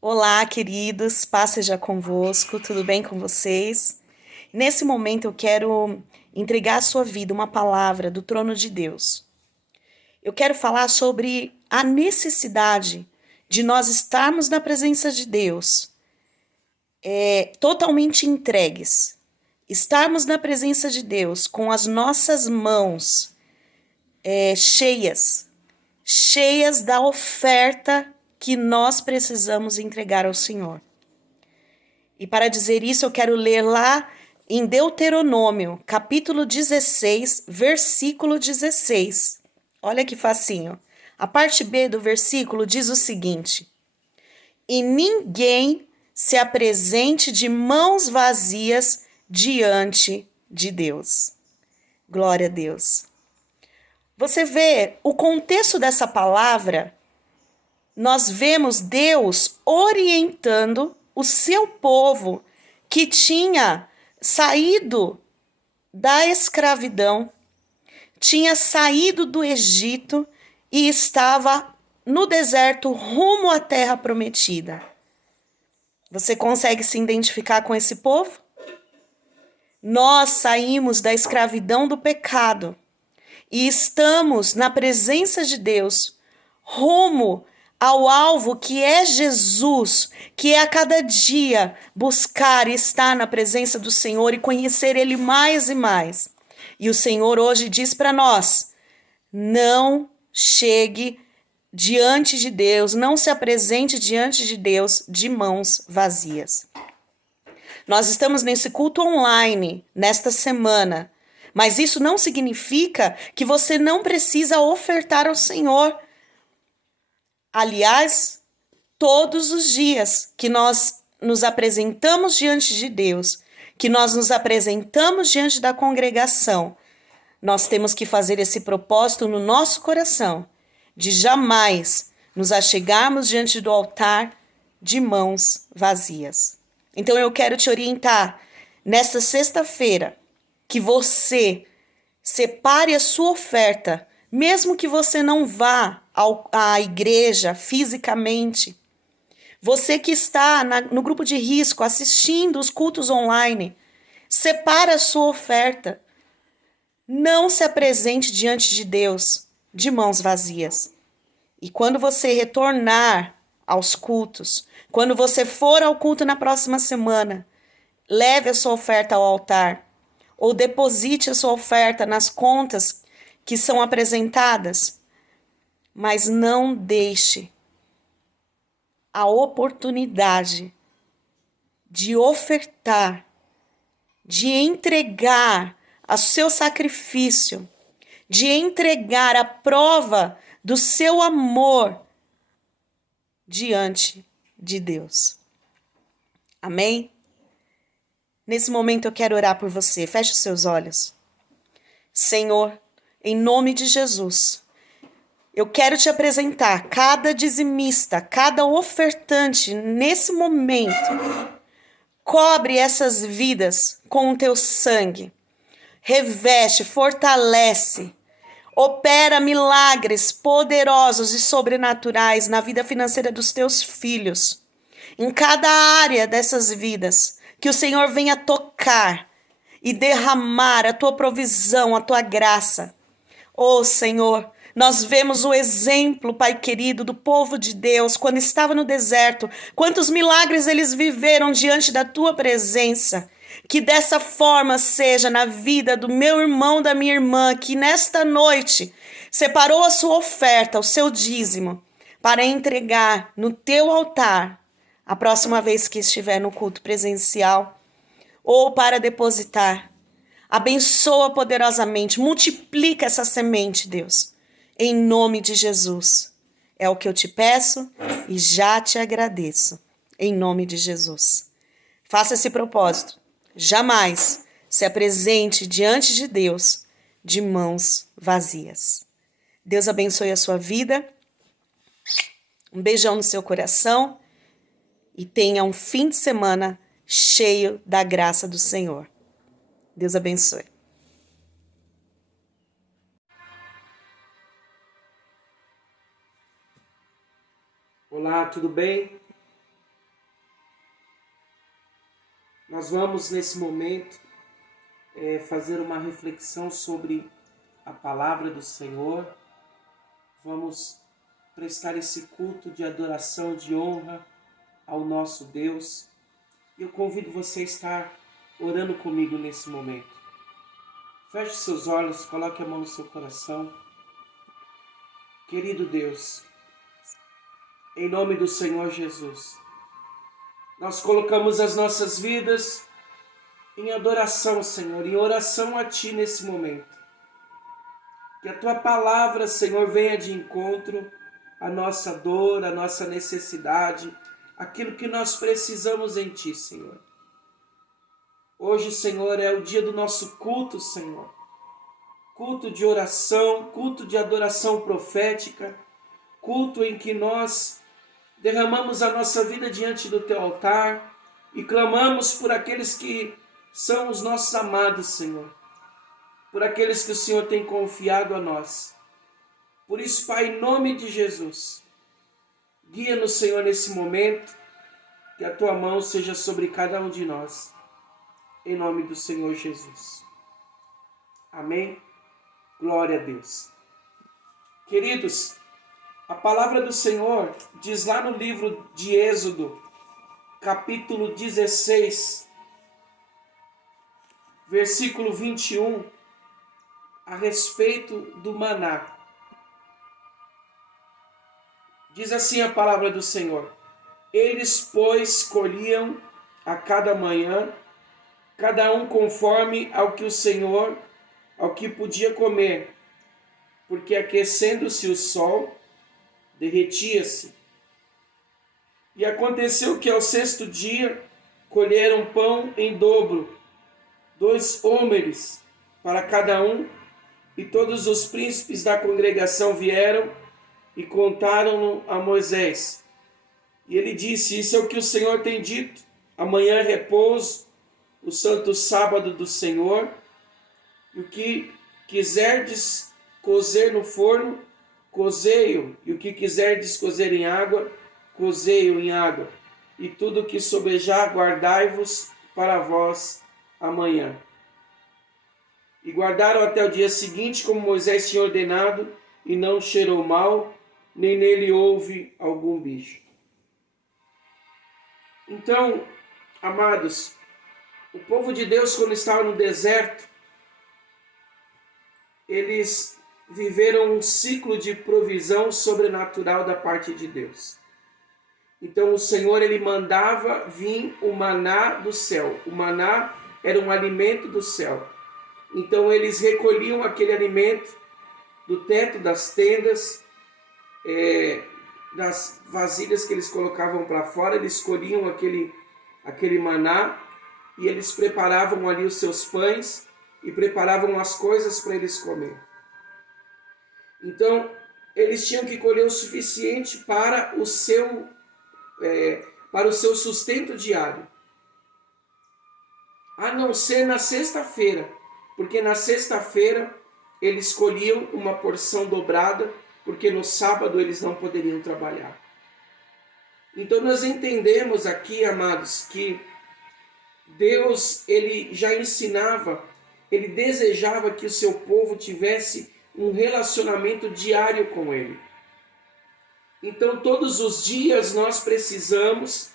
Olá, queridos, paz seja convosco, tudo bem com vocês? Nesse momento eu quero entregar à sua vida uma palavra do trono de Deus. Eu quero falar sobre a necessidade de nós estarmos na presença de Deus, totalmente entregues. Estarmos na presença de Deus com as nossas mãos cheias, cheias da oferta que nós precisamos entregar ao Senhor. E para dizer isso, eu quero ler lá em Deuteronômio, capítulo 16, versículo 16. Olha que facinho. A parte B do versículo diz o seguinte: E ninguém se apresente de mãos vazias diante de Deus. Glória a Deus. Você vê o contexto dessa palavra, nós vemos Deus orientando o seu povo que tinha saído da escravidão, tinha saído do Egito e estava no deserto rumo à terra prometida. Você consegue se identificar com esse povo? Nós saímos da escravidão do pecado e estamos na presença de Deus, rumo ao alvo que é Jesus, que é a cada dia buscar estar na presença do Senhor e conhecer Ele mais e mais. E o Senhor hoje diz para nós: não chegue diante de Deus, não se apresente diante de Deus de mãos vazias. Nós estamos nesse culto online nesta semana, mas isso não significa que você não precisa ofertar ao Senhor. Aliás, todos os dias que nós nos apresentamos diante de Deus, que nós nos apresentamos diante da congregação, nós temos que fazer esse propósito no nosso coração, de jamais nos achegarmos diante do altar de mãos vazias. Então eu quero te orientar nesta sexta-feira que você separe a sua oferta, mesmo que você não vá à igreja fisicamente. Você que está no grupo de risco assistindo os cultos online, separa a sua oferta. Não se apresente diante de Deus de mãos vazias. E quando você retornar aos cultos, quando você for ao culto na próxima semana, leve a sua oferta ao altar ou deposite a sua oferta nas contas que são apresentadas, mas não deixe a oportunidade de ofertar, de entregar o seu sacrifício, de entregar a prova do seu amor diante de Deus. Amém? Nesse momento eu quero orar por você. Feche os seus olhos. Senhor, em nome de Jesus, eu quero te apresentar cada dizimista, cada ofertante nesse momento. Cobre essas vidas com o teu sangue. Reveste, fortalece, opera milagres poderosos e sobrenaturais na vida financeira dos teus filhos. Em cada área dessas vidas, que o Senhor venha tocar e derramar a tua provisão, a tua graça. Oh, Senhor, nós vemos o exemplo, Pai querido, do povo de Deus quando estava no deserto. Quantos milagres eles viveram diante da tua presença. Que dessa forma seja na vida do meu irmão, da minha irmã, que nesta noite separou a sua oferta, o seu dízimo, para entregar no teu altar a próxima vez que estiver no culto presencial ou para depositar. Abençoa poderosamente, multiplica essa semente, Deus, em nome de Jesus. É o que eu te peço e já te agradeço, em nome de Jesus. Faça esse propósito. Jamais se apresente diante de Deus de mãos vazias. Deus abençoe a sua vida. Um beijão no seu coração e tenha um fim de semana cheio da graça do Senhor. Deus abençoe. Olá, tudo bem? Nós vamos, nesse momento, fazer uma reflexão sobre a palavra do Senhor. Vamos prestar esse culto de adoração, de honra ao nosso Deus. Eu convido você a estar orando comigo nesse momento. Feche seus olhos, coloque a mão no seu coração. Querido Deus, em nome do Senhor Jesus, nós colocamos as nossas vidas em adoração, Senhor, em oração a Ti nesse momento. Que a Tua palavra, Senhor, venha de encontro à nossa dor, à nossa necessidade, aquilo que nós precisamos em Ti, Senhor. Hoje, Senhor, é o dia do nosso culto, Senhor. Culto de oração, culto de adoração profética, culto em que nós derramamos a nossa vida diante do Teu altar e clamamos por aqueles que são os nossos amados, Senhor. Por aqueles que o Senhor tem confiado a nós. Por isso, Pai, em nome de Jesus, guia-nos, Senhor, nesse momento, que a Tua mão seja sobre cada um de nós. Em nome do Senhor Jesus. Amém? Glória a Deus. Queridos, a palavra do Senhor diz lá no livro de Êxodo, capítulo 16, versículo 21, a respeito do maná. Diz assim a palavra do Senhor: Eles, pois, colhiam a cada manhã, cada um conforme ao que podia comer, porque aquecendo-se o sol, derretia-se. E aconteceu que ao sexto dia colheram pão em dobro, 2 homeres para cada um, e todos os príncipes da congregação vieram e contaram-no a Moisés. E ele disse: Isso é o que o Senhor tem dito. Amanhã é repouso, o santo sábado do Senhor. E o que quiserdes cozer no forno, cozei-o. E o que quiserdes cozer em água, cozei-o em água. E tudo o que sobejar, guardai-vos para vós amanhã. E guardaram até o dia seguinte, como Moisés tinha ordenado, e não cheirou mal, nem nele houve algum bicho. Então, amados, o povo de Deus, quando estava no deserto, eles viveram um ciclo de provisão sobrenatural da parte de Deus. Então o Senhor, ele mandava vir o maná do céu. O maná era um alimento do céu. Então eles recolhiam aquele alimento do teto das tendas, das vasilhas que eles colocavam para fora. Eles colhiam aquele maná e eles preparavam ali os seus pães e preparavam as coisas para eles comer. Então eles tinham que colher o suficiente para o seu sustento diário. A não ser na sexta-feira, porque na sexta-feira eles colhiam uma porção dobrada, porque no sábado eles não poderiam trabalhar. Então nós entendemos aqui, amados, que Deus, ele já ensinava, ele desejava que o seu povo tivesse um relacionamento diário com ele. Então todos os dias nós precisamos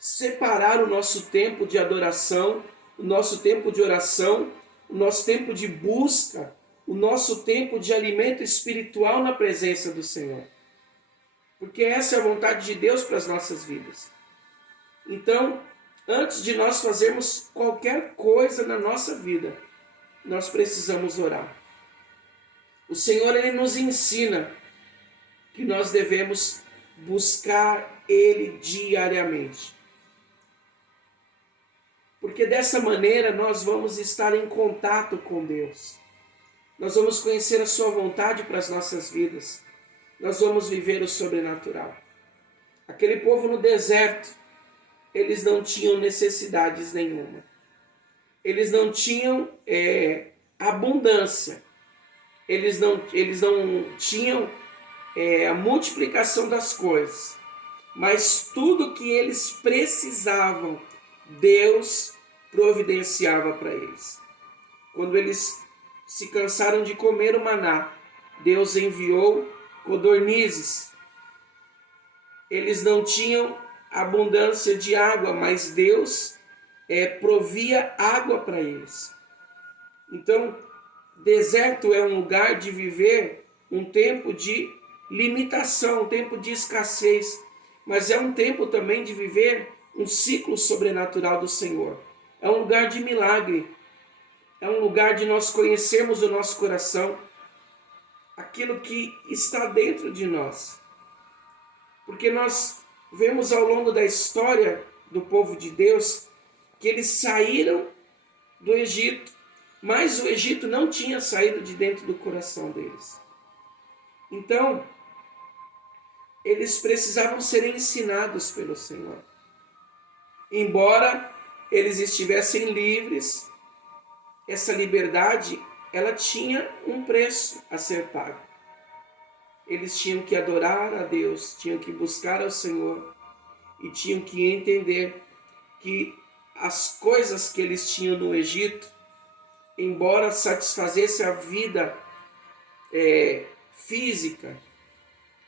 separar o nosso tempo de adoração, o nosso tempo de oração, o nosso tempo de busca, o nosso tempo de alimento espiritual na presença do Senhor. Porque essa é a vontade de Deus para as nossas vidas. Então, antes de nós fazermos qualquer coisa na nossa vida, nós precisamos orar. O Senhor, ele nos ensina que nós devemos buscar Ele diariamente. Porque dessa maneira nós vamos estar em contato com Deus. Nós vamos conhecer a sua vontade para as nossas vidas. Nós vamos viver o sobrenatural. Aquele povo no deserto, eles não tinham necessidades nenhuma. Eles não tinham abundância. Eles não tinham a multiplicação das coisas. Mas tudo que eles precisavam, Deus providenciava para eles. Quando eles se cansaram de comer o maná, Deus enviou codornizes. Eles não tinham abundância de água, mas Deus provia água para eles. Então, deserto é um lugar de viver um tempo de limitação, um tempo de escassez, mas é um tempo também de viver um ciclo sobrenatural do Senhor. É um lugar de milagre, é um lugar de nós conhecermos o nosso coração, aquilo que está dentro de nós. Porque nós vemos ao longo da história do povo de Deus que eles saíram do Egito, mas o Egito não tinha saído de dentro do coração deles. Então, eles precisavam ser ensinados pelo Senhor. Embora eles estivessem livres, essa liberdade, ela tinha um preço a ser pago. Eles tinham que adorar a Deus, tinham que buscar ao Senhor e tinham que entender que as coisas que eles tinham no Egito, embora satisfazesse a vida física,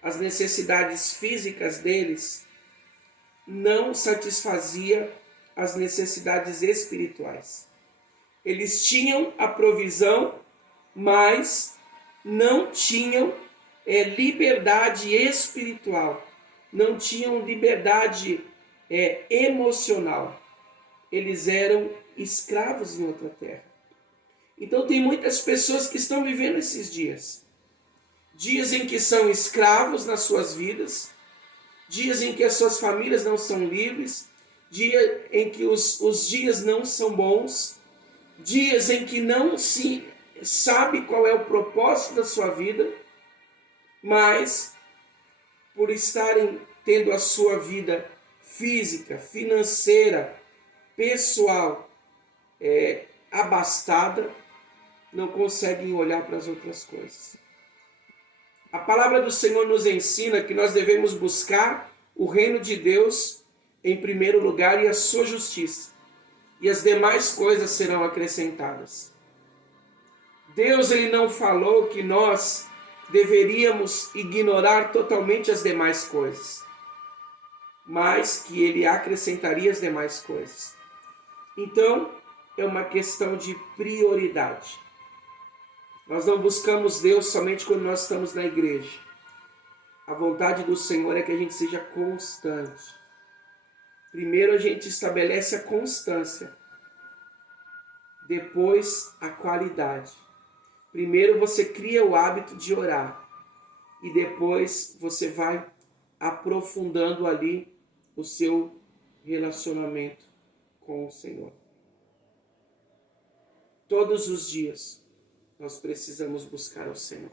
as necessidades físicas deles, não satisfazia as necessidades espirituais. Eles tinham a provisão, mas não tinham liberdade espiritual, não tinham liberdade emocional. Eles eram escravos em outra terra. Então tem muitas pessoas que estão vivendo esses dias. Dias em que são escravos nas suas vidas, dias em que as suas famílias não são livres, dias em que os dias não são bons, dias em que não se sabe qual é o propósito da sua vida, mas por estarem tendo a sua vida física, financeira, pessoal abastada, não conseguem olhar para as outras coisas. A palavra do Senhor nos ensina que nós devemos buscar o reino de Deus em primeiro lugar e a sua justiça, e as demais coisas serão acrescentadas. Deus ele não falou que nós deveríamos ignorar totalmente as demais coisas, mas que ele acrescentaria as demais coisas. Então, é uma questão de prioridade. Nós não buscamos Deus somente quando nós estamos na igreja. A vontade do Senhor é que a gente seja constante. Primeiro a gente estabelece a constância, depois a qualidade. Primeiro você cria o hábito de orar e depois você vai aprofundando ali o seu relacionamento com o Senhor. Todos os dias nós precisamos buscar ao Senhor.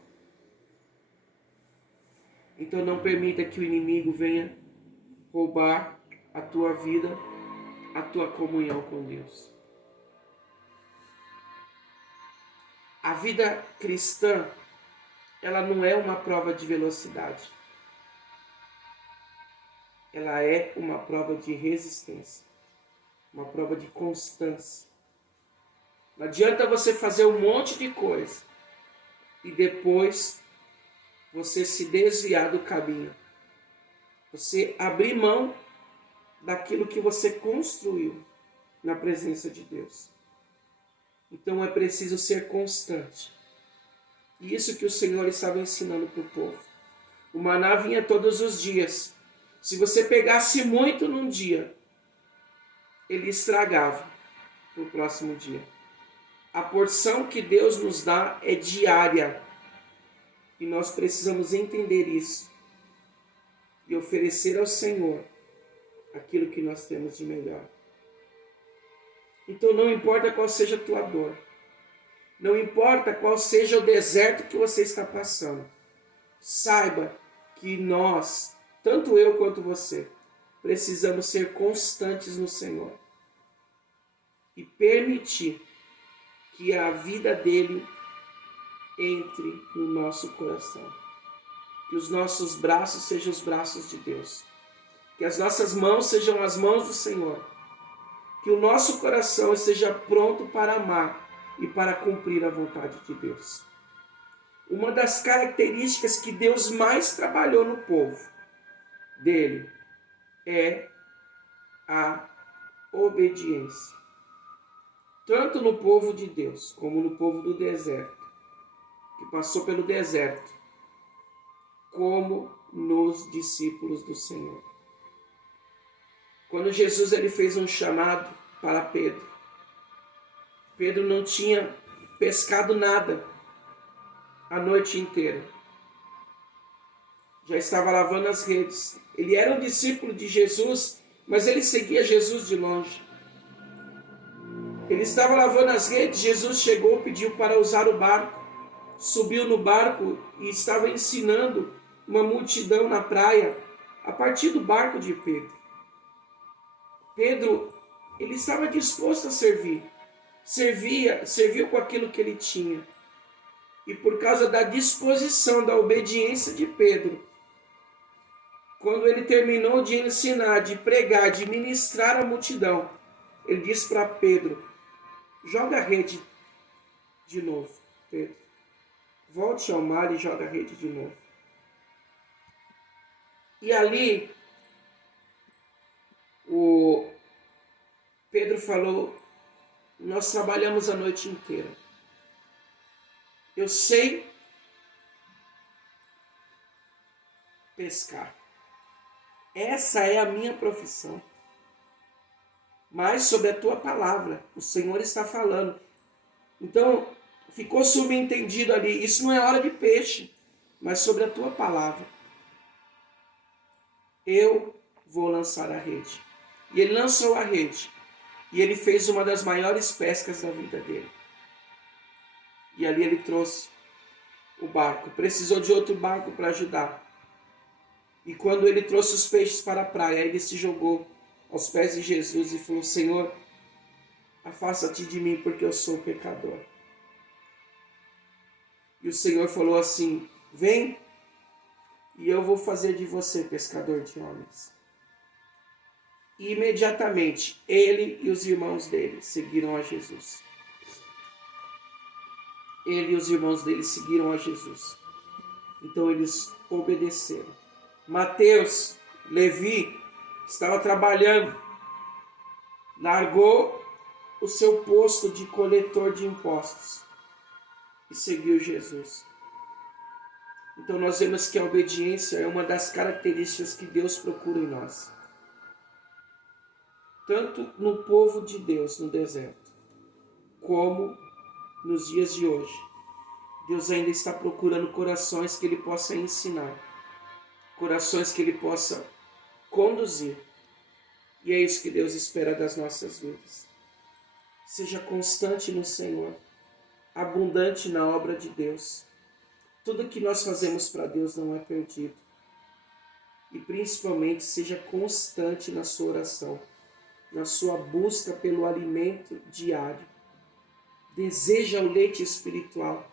Então não permita que o inimigo venha roubar a tua vida, a tua comunhão com Deus. A vida cristã, ela não é uma prova de velocidade. Ela é uma prova de resistência, uma prova de constância. Não adianta você fazer um monte de coisa e depois você se desviar do caminho. Você abrir mão daquilo que você construiu na presença de Deus. Então é preciso ser constante. E isso que o Senhor estava ensinando para o povo. O maná vinha todos os dias. Se você pegasse muito num dia, ele estragava para o próximo dia. A porção que Deus nos dá é diária. E nós precisamos entender isso. E oferecer ao Senhor aquilo que nós temos de melhor. Então não importa qual seja a tua dor. Não importa qual seja o deserto que você está passando. Saiba que nós, tanto eu quanto você, precisamos ser constantes no Senhor. E permitir que a vida dele entre no nosso coração. Que os nossos braços sejam os braços de Deus. Que as nossas mãos sejam as mãos do Senhor. que o nosso coração esteja pronto para amar e para cumprir a vontade de Deus. Uma das características que Deus mais trabalhou no povo dele é a obediência. Tanto no povo de Deus, como no povo do deserto, que passou pelo deserto, como nos discípulos do Senhor. Quando Jesus ele fez um chamado para Pedro, Pedro não tinha pescado nada a noite inteira. Já estava lavando as redes. Ele era um discípulo de Jesus, mas ele seguia Jesus de longe. Ele estava lavando as redes, Jesus chegou, pediu para usar o barco, subiu no barco e estava ensinando uma multidão na praia a partir do barco de Pedro. Pedro, ele estava disposto a servir. Serviu com aquilo que ele tinha. E por causa da disposição, da obediência de Pedro, quando ele terminou de ensinar, de pregar, de ministrar a multidão, ele disse para Pedro: joga a rede de novo, Pedro. Volte ao mar e joga a rede de novo. E ali, o Pedro falou: nós trabalhamos a noite inteira. Eu sei pescar. Essa é a minha profissão. Mas sobre a tua palavra, o Senhor está falando. Então, ficou subentendido ali, isso não é hora de peixe, mas sobre a tua palavra. Eu vou lançar a rede. E ele lançou a rede. E ele fez uma das maiores pescas da vida dele. E ali ele trouxe o barco. Precisou de outro barco para ajudar. E quando ele trouxe os peixes para a praia, ele se jogou aos pés de Jesus e falou: Senhor, afasta-te de mim porque eu sou pecador. E o Senhor falou assim: vem e eu vou fazer de você pescador de homens. E imediatamente ele e os irmãos dele seguiram a Jesus. Ele e os irmãos dele seguiram a Jesus. Então eles obedeceram. Mateus, Levi, estava trabalhando. Largou o seu posto de coletor de impostos e seguiu Jesus. Então nós vemos que a obediência é uma das características que Deus procura em nós. Tanto no povo de Deus no deserto, como nos dias de hoje. Deus ainda está procurando corações que Ele possa ensinar, corações que Ele possa conduzir. E é isso que Deus espera das nossas vidas. Seja constante no Senhor, abundante na obra de Deus. Tudo que nós fazemos para Deus não é perdido. E principalmente seja constante na sua oração, na sua busca pelo alimento diário. Deseja o leite espiritual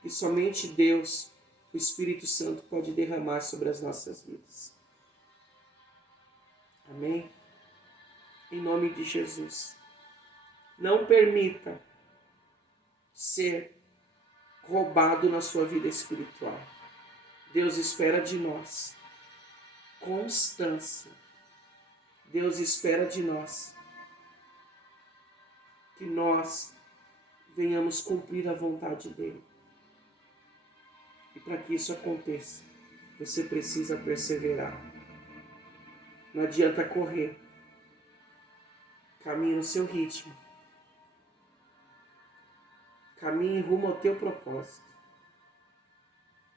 que somente Deus, o Espírito Santo, pode derramar sobre as nossas vidas. Amém? Em nome de Jesus. Não permita ser roubado na sua vida espiritual. Deus espera de nós constância. Deus espera de nós que nós venhamos cumprir a vontade dEle. E para que isso aconteça, você precisa perseverar. Não adianta correr. Caminhe no seu ritmo. Caminhe rumo ao teu propósito.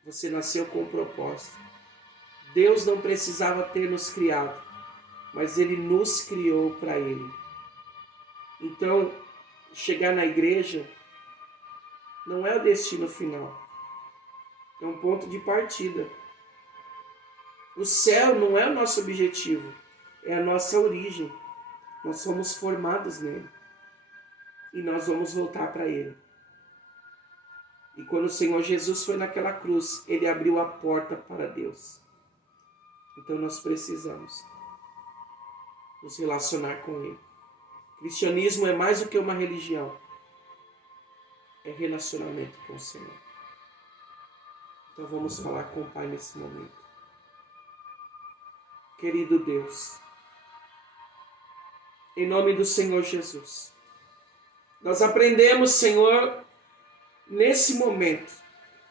Você nasceu com um propósito. Deus não precisava ter nos criado, mas Ele nos criou para Ele. Então, chegar na igreja não é o destino final. É um ponto de partida. O céu não é o nosso objetivo, é a nossa origem. Nós somos formados nele. E nós vamos voltar para Ele. E quando o Senhor Jesus foi naquela cruz, Ele abriu a porta para Deus. Então nós precisamos nos relacionar com Ele, Cristianismo é mais do que uma religião. É relacionamento com o Senhor. Então vamos falar com o Pai nesse momento. Querido Deus, em nome do Senhor Jesus, nós aprendemos, Senhor, nesse momento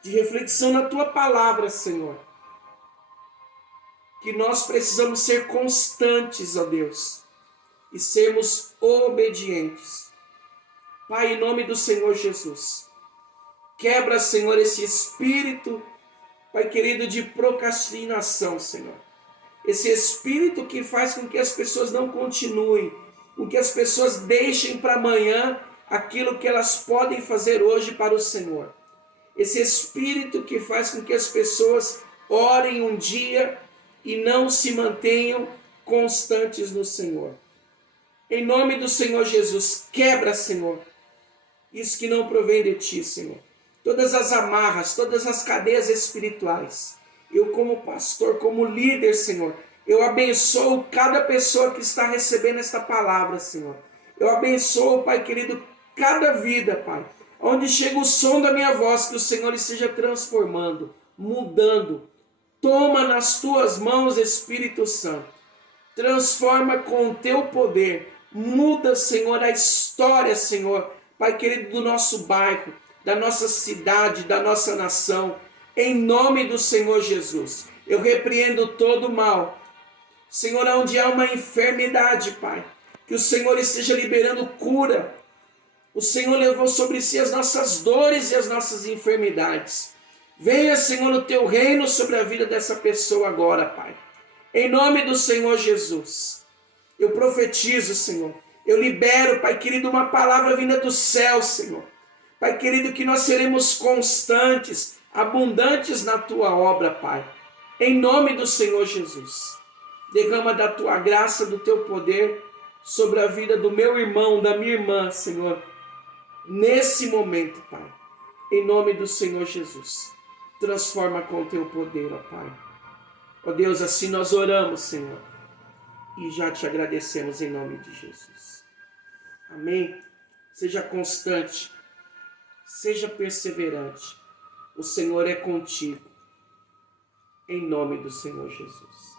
de reflexão na Tua Palavra, Senhor, que nós precisamos ser constantes, ó Deus, e sermos obedientes. Pai, em nome do Senhor Jesus, quebra, Senhor, esse espírito, Pai querido, de procrastinação, Senhor. Esse espírito que faz com que as pessoas não continuem, com que as pessoas deixem para amanhã aquilo que elas podem fazer hoje para o Senhor. Esse espírito que faz com que as pessoas orem um dia e não se mantenham constantes no Senhor. Em nome do Senhor Jesus, quebra, Senhor, isso que não provém de Ti, Senhor. Todas as amarras, todas as cadeias espirituais. Eu como pastor, como líder, Senhor, eu abençoo cada pessoa que está recebendo esta palavra, Senhor. Eu abençoo, Pai querido, cada vida, Pai. Onde chega o som da minha voz, que o Senhor esteja transformando, mudando. Toma nas Tuas mãos, Espírito Santo. Transforma com o Teu poder. Muda, Senhor, a história, Senhor, Pai querido, do nosso bairro, da nossa cidade, da nossa nação. Em nome do Senhor Jesus, eu repreendo todo o mal. Senhor, onde há uma enfermidade, Pai, que o Senhor esteja liberando cura. O Senhor levou sobre si as nossas dores e as nossas enfermidades. Venha, Senhor, o Teu reino sobre a vida dessa pessoa agora, Pai. Em nome do Senhor Jesus, eu profetizo, Senhor. Eu libero, Pai querido, uma palavra vinda do céu, Senhor. Pai querido, que nós seremos constantes, abundantes na Tua obra, Pai. Em nome do Senhor Jesus. Derrama da Tua graça, do Teu poder sobre a vida do meu irmão, da minha irmã, Senhor. Nesse momento, Pai. Em nome do Senhor Jesus. Transforma com o Teu poder, ó Pai. Ó Deus, assim nós oramos, Senhor. E já Te agradecemos em nome de Jesus. Amém? Seja constante. Seja perseverante. O Senhor é contigo. Em nome do Senhor Jesus.